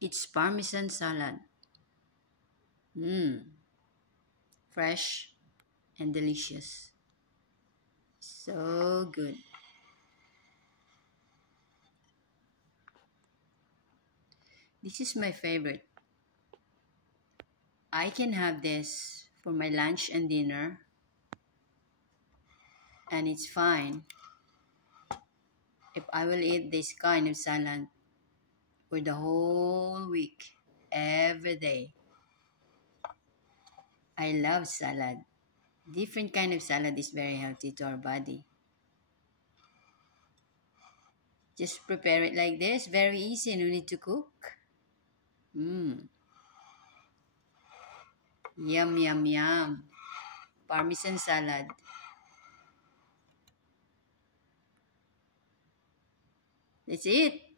It's Parmesan salad. Mmm, fresh and delicious. So good. This is my favorite. I can have this for my lunch and dinner, and it's fine if I will eat this kind of salad for the whole week, every day. I love salad. Different kind of salad is very healthy to our body. Just prepare it like this, very easy, no need to cook. Mmm, yum, yum, yum. Parmesan salad. That's it.